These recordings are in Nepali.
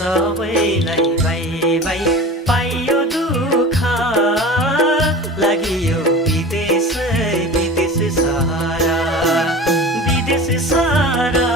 सबैलाई बाई बाई पाइयो दुःख लागियो विदेश विदेश सहारा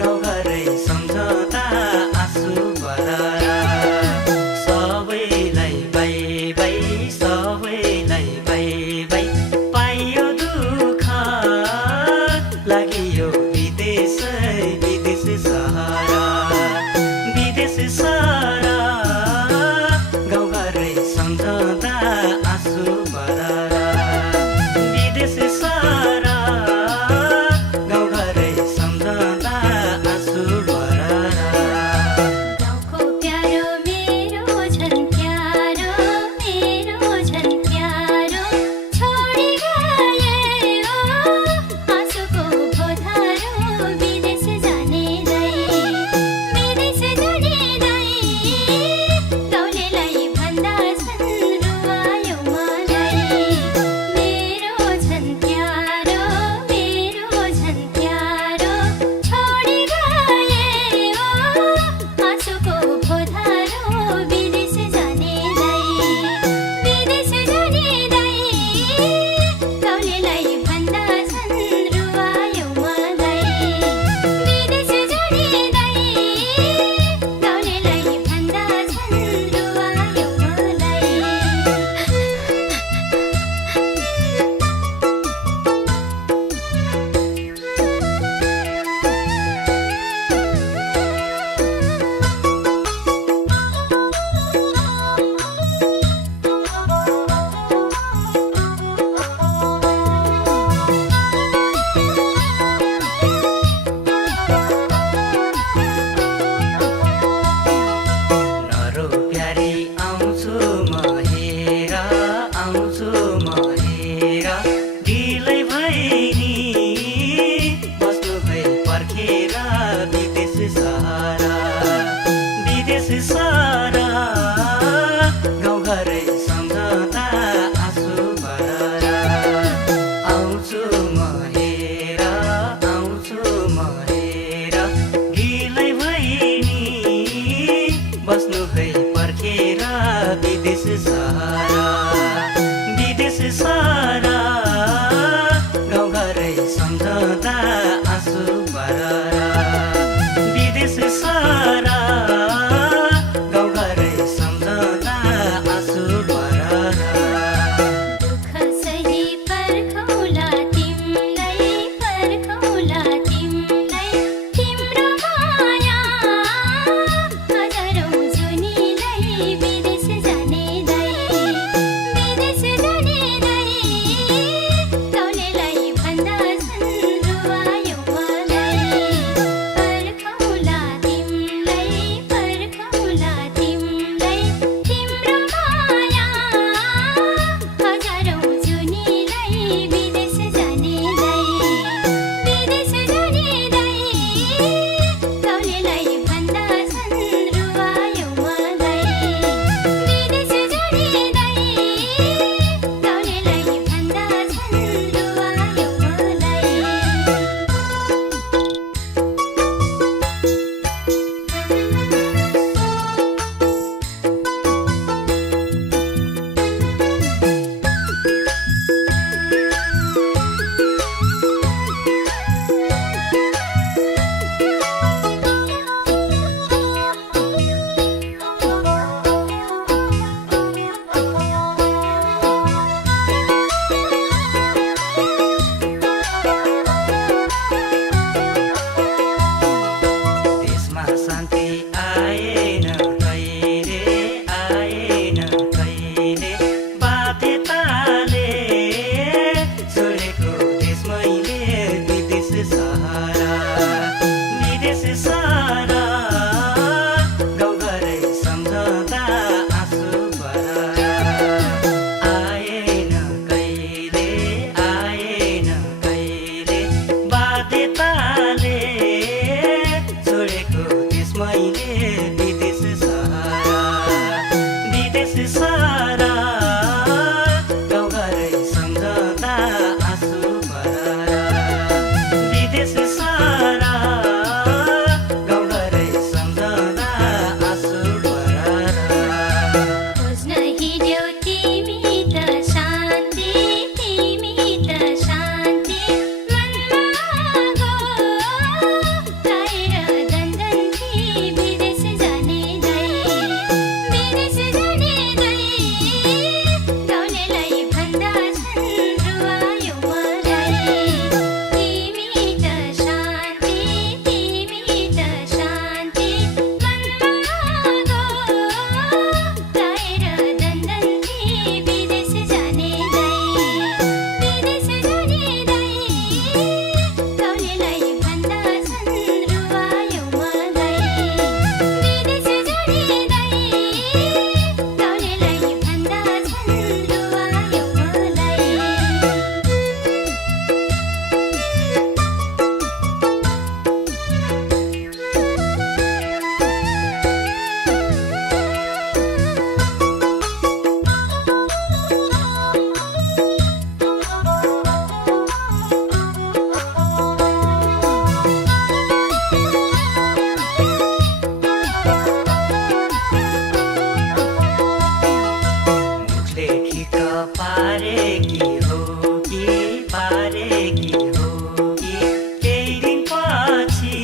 गाउँघरै सम्झौता आँसु बरारा सबैलाई बाई बाई सबैलाई बाई बाई पाइयो दुःख लागियो विदेश विदेश सहारा सारा गाउँघरै सम्झौता आँसु बरारा विदेश सारा गाउँघरै सम्झौता आँसु बरारा गाउँको प्यारो मेरो झन् प्यारो मेरो झन् प्यारो पारेकी हो कि पारेकी हो कि केही दिन पछि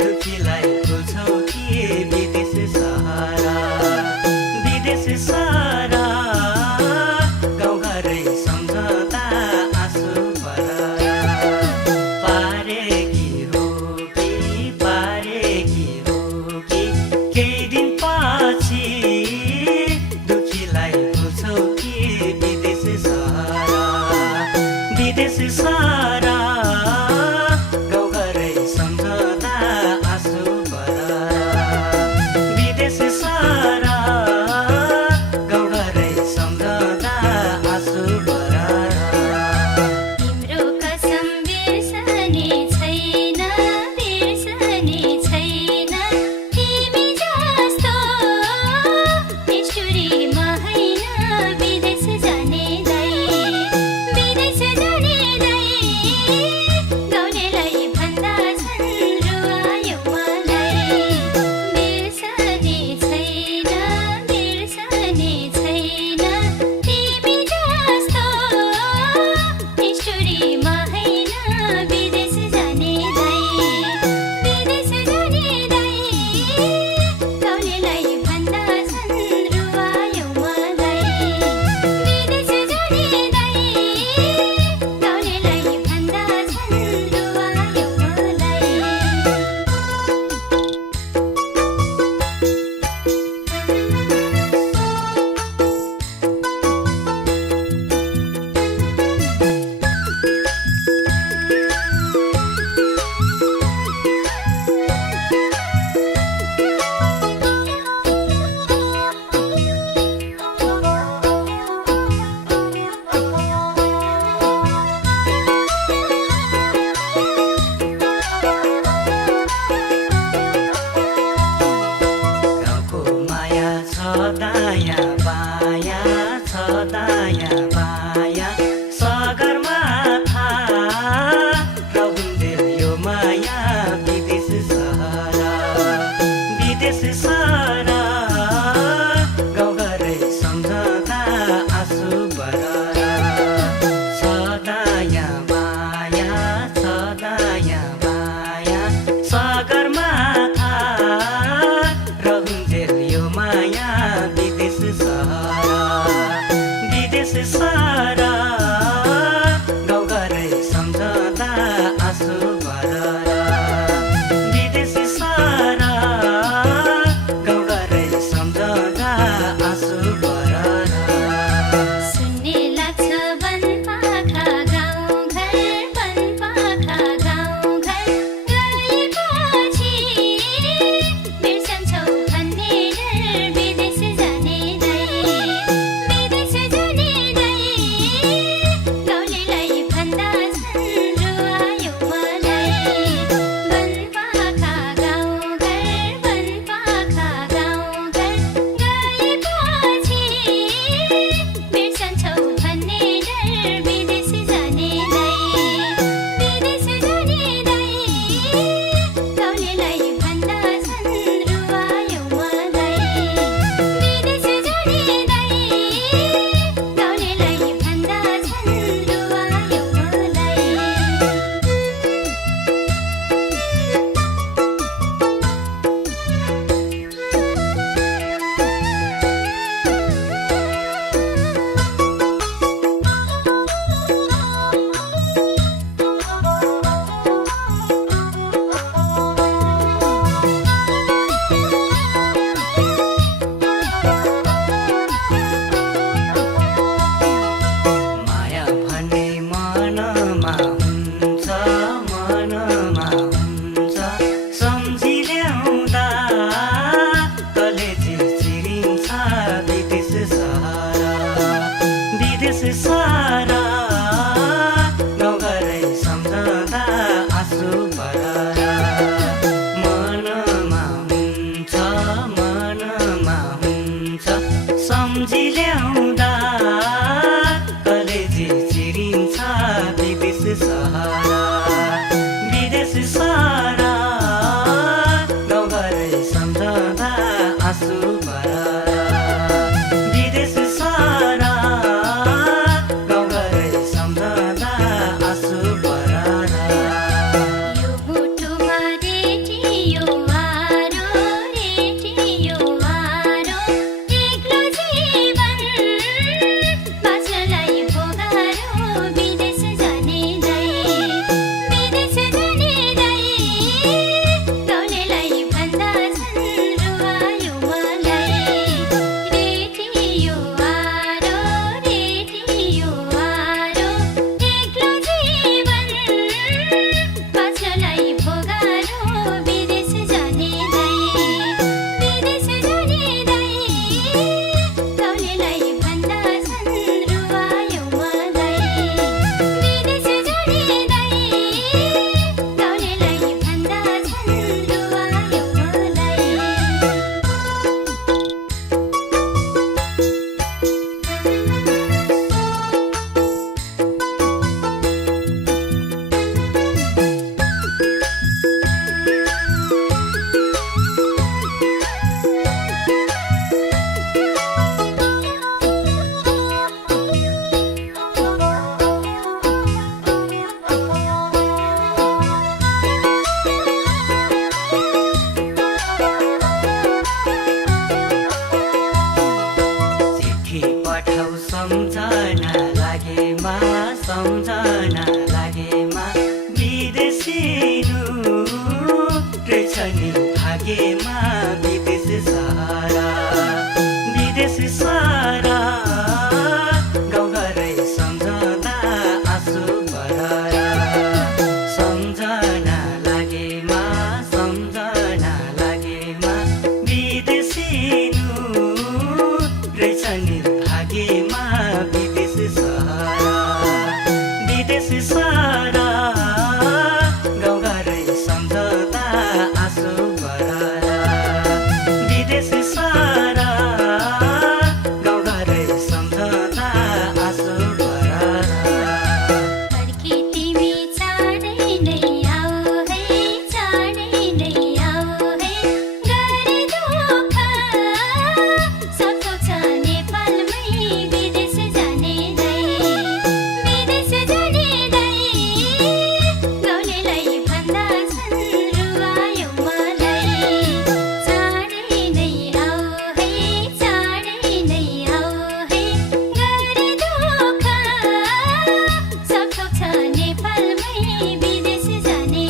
दुखीलाई खोज्छौ कि विदेश सहारा विदेश सहारा गाउँघरै सम्झदा आँसु बरारा पारेकी हो कि पारेकी हो कि केही दिन पछि दुखीलाई खोज्छौ कि विदेश सहारा विदेश सहारा गाउँघरै सम्झदा आँसु बरारा विदेश सहारा गाउँघरै सम्झदा आँसु बरारा तिम्रो कसम बिर्सने छैन बिर्सने छैन तिमी जस्तो निष्ठुरी म होइन विदेश जाने गाउनेलाई भन्दा छन् रुवायो मलाई बिर्सने छैन बिर्सने छैन तिमी जस्तो निष्ठुरी म होइन विदेश जाने गाउनेलाई भन्दा छन् रुवायो मलाई विदेश जाने गाउनेलाई भन्दा छन् रुवायो मलाई गाउँको माया छ दायाँ बायाँ छ दायाँ बायाँ सगरमाथा रहुन्जेल यो माया विदेश सहारा विदेश सहारा गाउँघरै सम्झदा आँसु बरारा छ दायाँ बायाँ छ दायाँ बायाँ सगरमाथा रहुन्जेल यो माया विदेश सहारा विदेश सहारा गाउँघरै सम्झदा आँसु बरारा विदेश सहारा गाउँघरै सम्झदा आँसु बरारा सुन्ने लाग्छ वनपाखा गाउँघर वनपाखा गाउँघर गएपछि बिर्सन्छौ भन्ने डर विदेश जाने गाउनेलाई भन्दा छन् रुवायो मलाई वनपाखा गाउँघर वनपाखा गाउँघर गएपछि बिर्सन्छौ भन्ने डर विदेश जाने गाउनेलाई भन्दा छन् रुवायो मलाई विदेश जाने गाउनेलाई भन्दा छन् रुवायो मलाई माया भन्ने मनमा हुन्छ मनमा हुन्छ सम्झी ल्याउँदा कलेजी चिरिन्छ विदेश सहारा विदेश सहारा गाउँघरै सम्झदा आँसु बरारा मनमा हुन्छ सम्झी ल्याउँदा कलेजी चिरिन्छ विदेश सहारा विदेश सहारा गाउँघरै सम्झदा आँसु बरारा विदेश सहारा सम्झना लागेमा सम्झना लागेमा विदेशिनु रहेछ नि भागेमा विदेश सारा विदेश सारा गाउँघरै सम्झँदा आँसु बरारा सम्झना लागेमा सम्झना लागेमा विदेशिनु रहेछ नि भागेमा विदेश सारा विदेश सारा गाउँघरै सम्झँदा आँसु बरारा विदेश सारा गाउँघरै सम्झँदा आँसु बरारा फर्की तिमी चाँडै नै आऊ है चाँडै नै आऊ है गरे दुःख सक्छौ नेपालमै विदेश जाने गाउँलेलाई भन्दा छन् रुवायौ मलाई चाँडै नै आऊ है चाँडै नै आऊ है गरे दुःख सक्छौ नेपालमै विदेश जाने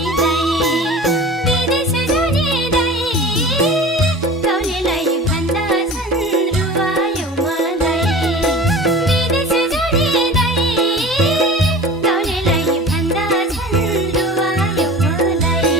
गाउँलेलाई भन्दा छन् रुवायौ मलाई विदेश जाने गाउँलेलाई भन्दा छन् रुवायौ मलाई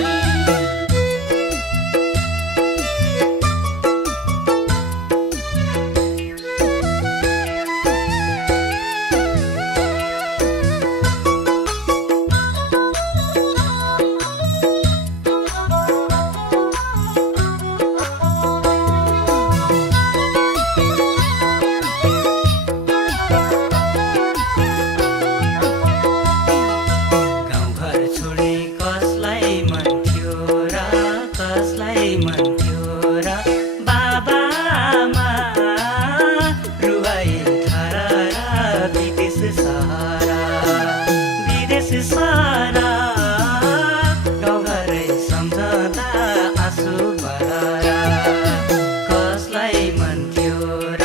गाउँघर छोडे कसलाई मन थियो र कसलाई मन थियो र बाबामा रुवाई धरारा विदेश सारा गाउँघरै सम्झँदा आँसु बरारा कसलाई मन थियो र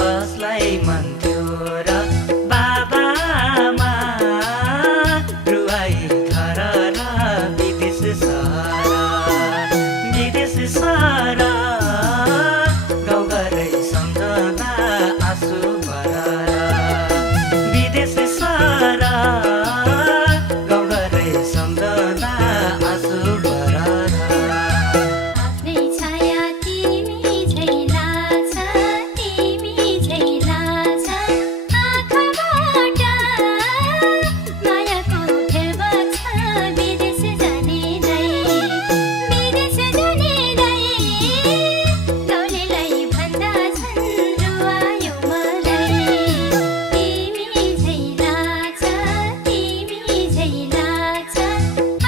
कसलाई मन थियो र बाबामा रुवाई धरारा विदेश सारा गाउँघरै सम्झँदा आँसु बरारा विदेश सारा गाउँघरै सम्झँदा आँसु बरारा आफ्नै छाया तिमी झै लाग्छ आँखाबाट मायाको फेर बग्छ विदेश जाने गाउँलेलाई भन्दा छन् रुवायौ मलाई तिमी झै लाग्छ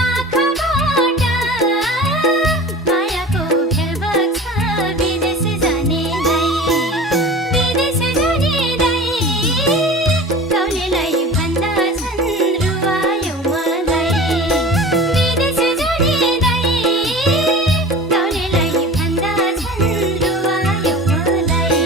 आँखाबाट मायाको फेर बग्छ विदेश जाने गाउँलेलाई भन्दा छन् रुवायौ मलाई विदेश जाने गाउँलेलाई भन्दा छन् रुवायौ मलाई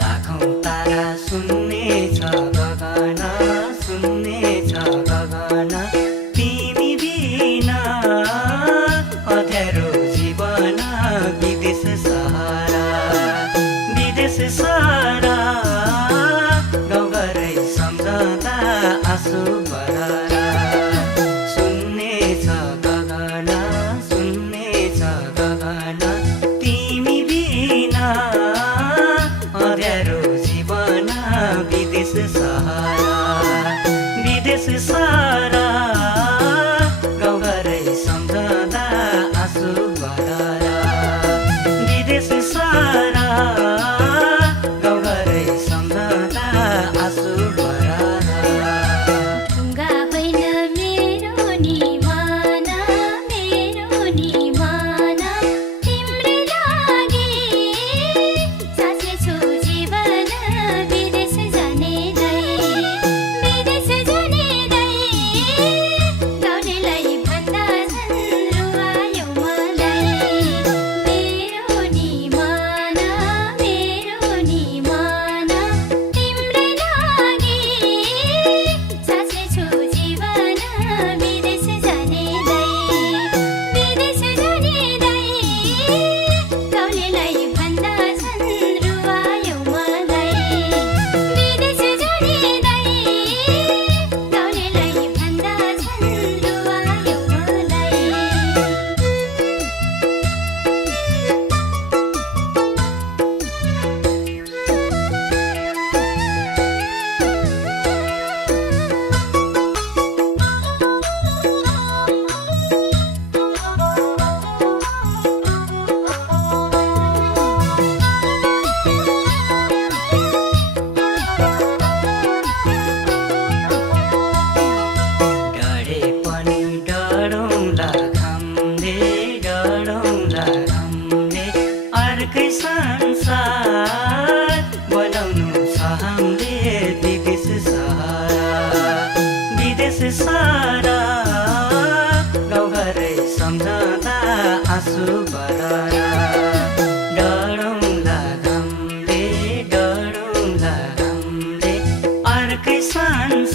लाखौँ तारा सुन्ने छ गगन तिमी बिना अँध्यारो जीवन विदेश सारा गाउँघरै सम्झँदा आँसु बरारा सुन्ने छ गगन तिमी बिना अँध्यारो जीवन विदेश सारा गाउँघरै सम्झँदा आँसु बरारा विदेश सारा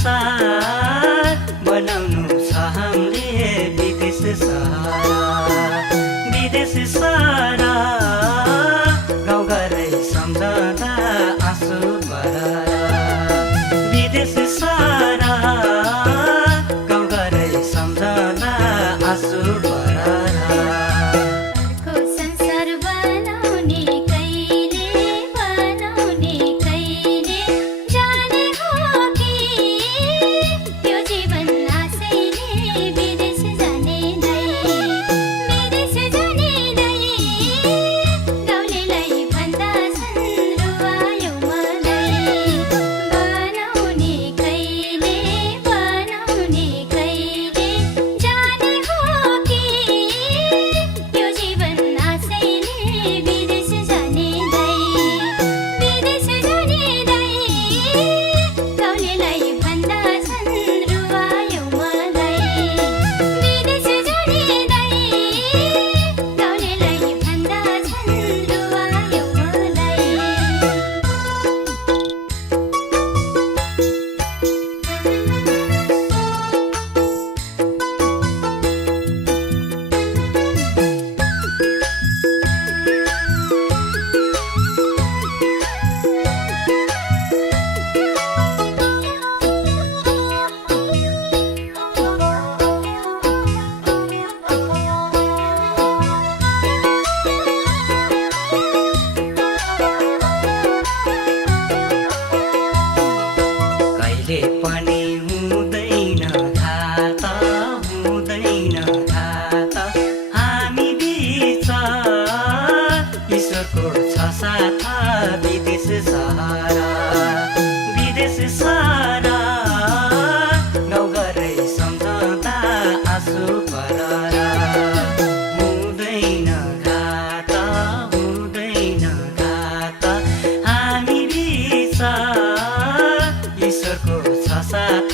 संसार बनाउनु छ हामीले विदेश सारा विदेश सारा गाउँघरै सम्झँदा आँसु बरारा विदेश सारा गाउँघरै सम्झँदा आँसु बरारा अर्को संसार बनाउने कहिले जाने हो कि यो जीवन आशैले विदेश जाने गाउँलेलाई भन्दा छन् रुवायो मलाई बनाउने कहिले जाने हो कि यो जीवन आशैले विदेश जाने गाउँलेलाई भन्दा छन् रुवायो मलाई विदेश जाने गाउँलेलाई भन्दा छन् रुवायो मलाई कहिले पनि हुँदैन घात हामी बिच ईश्वरको छ साथ विदेश सारा गाउँघरै सम्झँदा आँसु बरारा हुँदैन घात हामी बिच ईश्वरको छ साथ